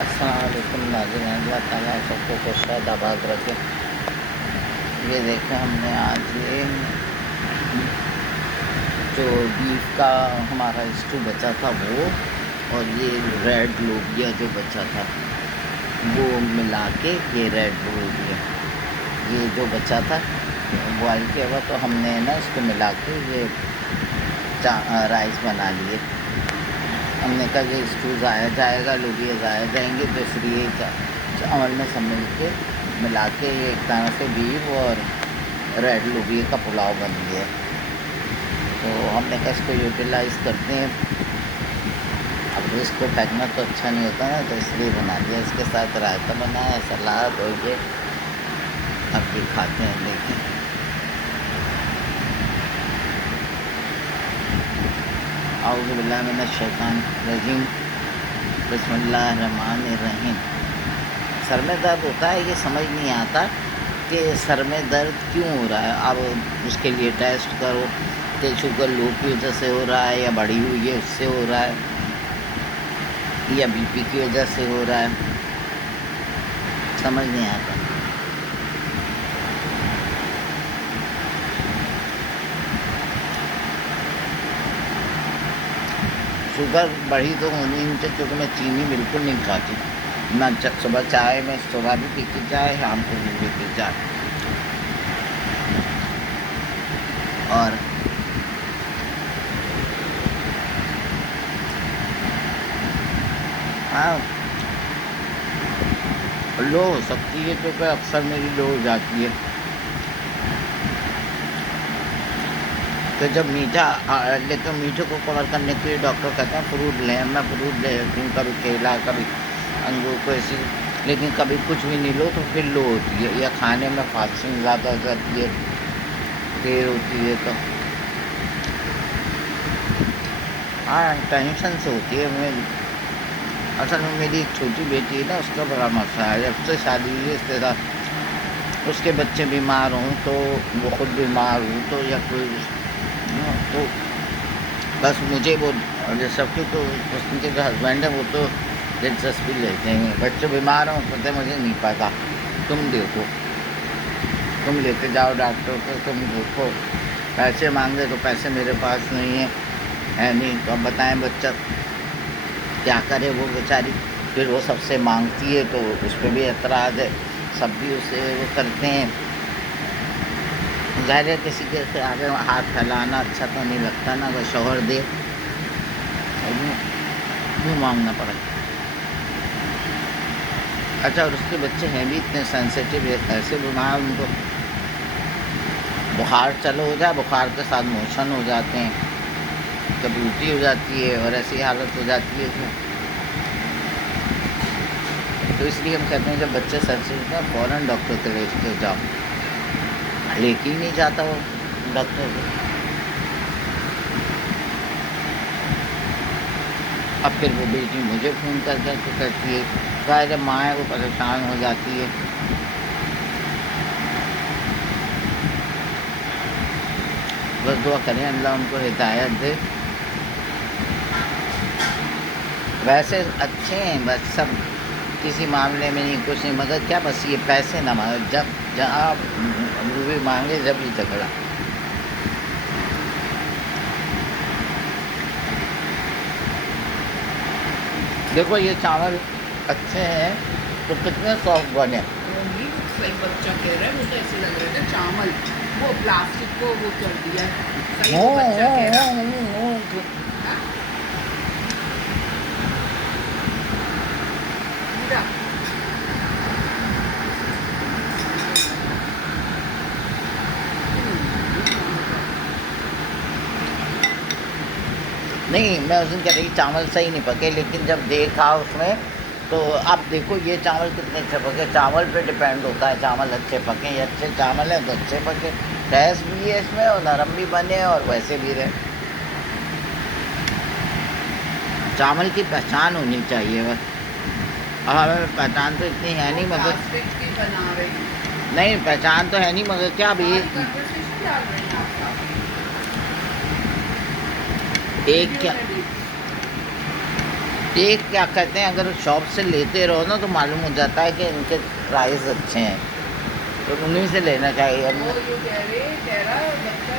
अस्सलामुअलैकुम नाज़रीन, अल्लाह ताला सबको खुश आबाद रखे। ये देखें, हमने आज ये जो बीफ का हमारा स्टू बचा था वो, और ये रेड लोबिया जो बचा था वो मिला के ये रेड लोबिया ये जो बचा था बॉयल किया हुआ, तो हमने ना इसको मिला के ये राइस बना लिए। हमने कहा कि स्टू ज़ाया जाएगा, लोबिया ज़ाया जाएंगे, तो इसलिए चावल में सब मिल के मिला के ये एक तरह से बीफ और रेड लोबिया का पुलाव बन गया। तो हमने कहा इसको यूटिलाइज़ करते हैं। अब इसको फेंकना तो अच्छा नहीं होता ना, तो इसलिए बना दिया। इसके साथ रायता बनाया, सलाद, और ये अब ये खाते हैं। देखें, औज़ु बिल्लाहि मिनश शैतानिर रजीम, बिस्मिल्लाहिर्रहमानिर रहीम। सर में दर्द होता है, ये समझ नहीं आता कि सर में दर्द क्यों हो रहा है। अब उसके लिए टेस्ट करो कि शुगर लो की वजह से हो रहा है, या बढ़ी हुई है उससे हो रहा है, या बीपी की वजह से हो रहा है, समझ नहीं आता। शुगर बढ़ी तो होनी नहीं चाहिए, क्योंकि मैं चीनी बिल्कुल नहीं खाती। मैं सुबह चाय में सुबह भी पीती चाय, शाम को भी पीती चाय। और हाँ, लो हो सकती है, क्योंकि अक्सर मेरी लो हो जाती है। तो जब मीठा लेकिन मीठे को कवर करने के लिए डॉक्टर कहते हैं फ्रूट लें। मैं फ्रूट ले लेती हूँ, कभी केला, कभी अंगूर को ऐसी, लेकिन कभी कुछ भी नहीं लो तो फिर लो होती है, या खाने में फास्टिंग ज़्यादा हो जाती है, देर होती है। तो हाँ, टेंशन से होती है। मैं असल में मेरी एक छोटी बेटी है ना, उसका बड़ा मसला है। जब से शादी हुई है इसके साथ, उसके बच्चे बीमार हों तो वो खुद बीमार हूँ तो, या कोई तो बस मुझे वो जो सबके तो उसके जो हस्बैंड है वो तो दिलचस्पी लेते हैं। बच्चे बीमार हों कहते मुझे नहीं पता, तुम देखो, तुम लेते जाओ डॉक्टर को, तुम देखो। पैसे मांगे तो पैसे मेरे पास नहीं है नहीं, तो अब बताएं बच्चा क्या करे। वो बेचारी फिर वो सबसे मांगती है, तो उस पर भी एतराज़ है, सब भी उसे वो करते हैं। ज़ाहिर है किसी के आगे हाथ फैलाना अच्छा तो नहीं लगता ना, अगर शौहर दे मुँह मांगना पड़े। अच्छा, और उसके बच्चे हैं भी इतने सेंसिटिव, ऐसे बीमार, उनको बुखार चलो हो जाए, बुखार के साथ मोशन हो जाते हैं, कभी उल्टी हो जाती है, और ऐसी हालत हो जाती है इसमें। तो इसलिए हम कहते हैं जब बच्चे सेंसिटिव हैं फ़ौरन डॉक्टर के लेके जाओ। लेके ही नहीं जाता वो डॉक्टर को। अब फिर वो बेटी मुझे फ़ोन कर कर के कहती है, ज़ाहिर है माँ है वो परेशान हो जाती है। बस दुआ करें अल्लाह उनको हिदायत दे। वैसे अच्छे हैं, बस सब किसी मामले में नहीं, कुछ नहीं, मगर क्या बस ये पैसे ना मांगे, जब जहाँ रूबी मांगे जब ही झगड़ा। देखो ये चावल अच्छे हैं तो कितने सॉफ्ट बने। बच्चा कह रहा है, मुझे ऐसे लग रहा था चावल वो प्लास्टिक को वो कर दिया है। सही हो वो बच्चा कह रहा है। हाँ? पूरा नहीं, मैं उस दिन कह रही चावल सही नहीं पके, लेकिन जब देखा उसमें तो अब देखो ये चावल कितने अच्छे पके। चावल पे डिपेंड होता है, चावल अच्छे पके, ये अच्छे चावल हैं तो अच्छे पके, टेस्ट भी है इसमें, और नरम भी बने और वैसे भी रहे। चावल की पहचान होनी चाहिए बस। अब हमें पहचान तो इतनी है नहीं, मगर प्लास्टिक की बना रही नहीं पहचान तो है नहीं, मगर क्या अभी कन्वर्सेशन डाल रहे हैं आपका एक क्या ये क्या कहते हैं, अगर शॉप से लेते रहो ना तो मालूम हो जाता है कि इनके प्राइस अच्छे हैं, तो उन्हीं से लेना चाहिए। वो यूँ कह रहे, कह रहा बच्चा